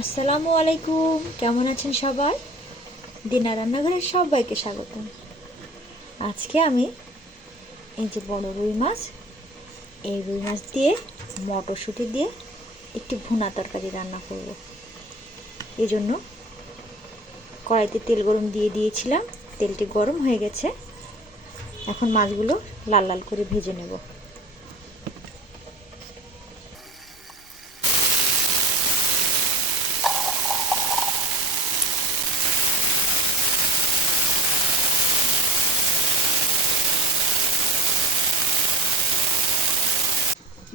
আসসালামু আলাইকুম। কেমন আছেন সবাই? দিনা রান্নাঘরের সবাইকে স্বাগতম। আজকে আমি এই যে বড় রুই মাছ, এই রুই মাছ দিয়ে মটরশুঁটি দিয়ে একটি ভুনা তরকারি রান্না করব। এই জন্য কড়াইতে তেল গরম দিয়ে দিয়েছিলাম। তেলটি গরম হয়ে গেছে। এখন মাছগুলো লাল লাল করে ভেজে নেব।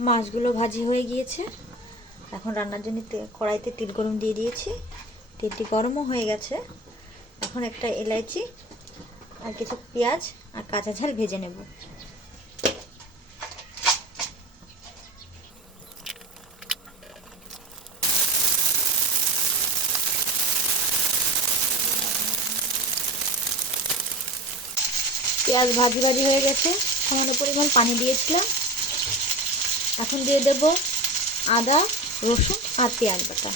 মাছগুলো ভাজি হয়ে গিয়েছে। এখন রান্নার জন্য কড়াইতে তেল গরম দিয়ে দিয়েছি। তেলটি গরমও হয়ে গেছে। এখন একটা এলাচি আর কিছু পেঁয়াজ আর কাঁচা ঝাল ভেজে নেব। পেঁয়াজ ভাজি ভাজি হয়ে গেছে। সামান্য পরিমাণ পানি দিয়েছিলাম। এখন দিয়ে দেব আদা, রসুন আর পেঁয়াজ বাটা।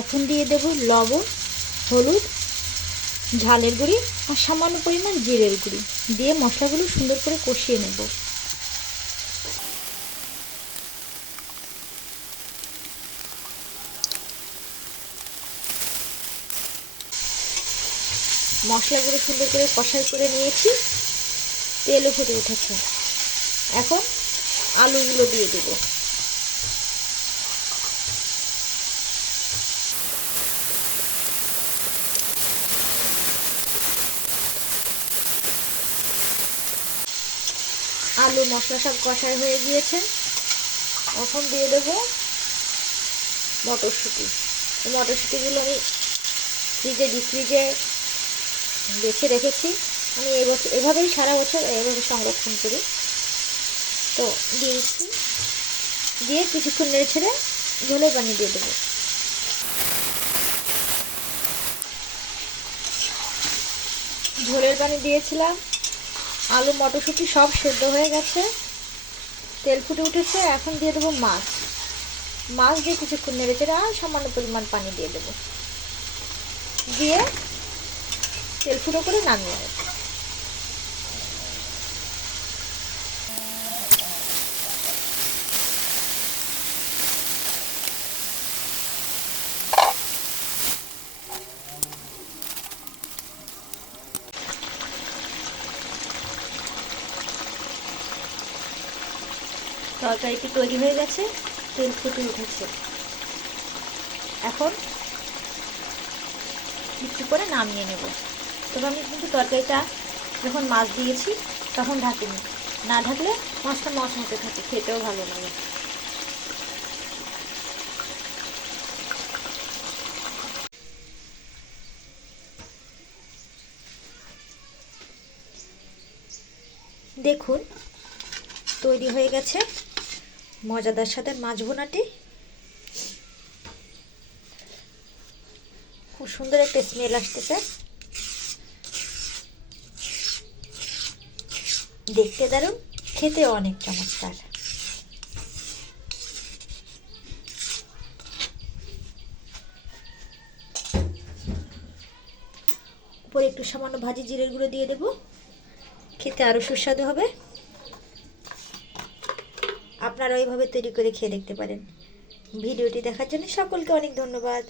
এখন দিয়ে দেব লবণ, হলুদ, ঝালের গুঁড়ি আর সামান্য পরিমাণ জিরের গুঁড়ি। দিয়ে মশলাগুলো সুন্দর করে কষিয়ে নেব। মশলাগুলো সুন্দর করে কষাই করে নিয়েছি। তেলও ফুটে উঠেছে। এখন আলুগুলো দিয়ে দেব। আলু মশলা সব কষাই হয়ে গিয়েছে। এখন দিয়ে দেব মটরশুঁটি। মটরশুঁটিগুলো আমি ফ্রিজে ডিপ ফ্রিজে বেছে রেখেছি। আমি এবছর এভাবেই সারা বছর এভাবে সংরক্ষণ করি। তো দিয়ে দিচ্ছি দিয়ে কিছুক্ষণ নেড়ে ছেড়ে ঝোলের পানি দিয়ে দেবো। ঝোলের পানি দিয়েছিলাম। আলু, মটরশুঁটি সব সেদ্ধ হয়ে গেছে। তেল ফুটে উঠেছে। এখন দিয়ে দেবো মাছ। মাছ দিয়ে কিছুক্ষণ নেড়ে চেড়ে আর সামান্য পরিমাণ পানি দিয়ে দেবো। দিয়ে তেল ফুটো করে নামিয়ে নেব। তরকারিটি তৈরি হয়ে গেছে, তেল ফুটে উঠেছে। এখন একটু করে নামিয়ে নেব। তবে আমি কিন্তু তরকারিটা যখন মাছ দিয়েছি, তখন ঢাকিনি। না ঢাকলে মাছটা মশমশে থাকে, খেতেও ভালো লাগে। দেখুন, তৈরি হয়ে গেছে মজাদার সাথে মাছ ভুনাটি। খুব সুন্দর একটা স্মেল আসতেছে। দেখতে দারুণ, খেতে অনেক চমৎকার। উপরে একটু সামান্য ভাজি জিরের গুঁড়ো দিয়ে দেবো। খেতে আরও সুস্বাদু হবে। আপনারা ওইভাবে তৈরি করে খেয়ে দেখতে পারেন। ভিডিওটি দেখার জন্য সকলকে অনেক ধন্যবাদ।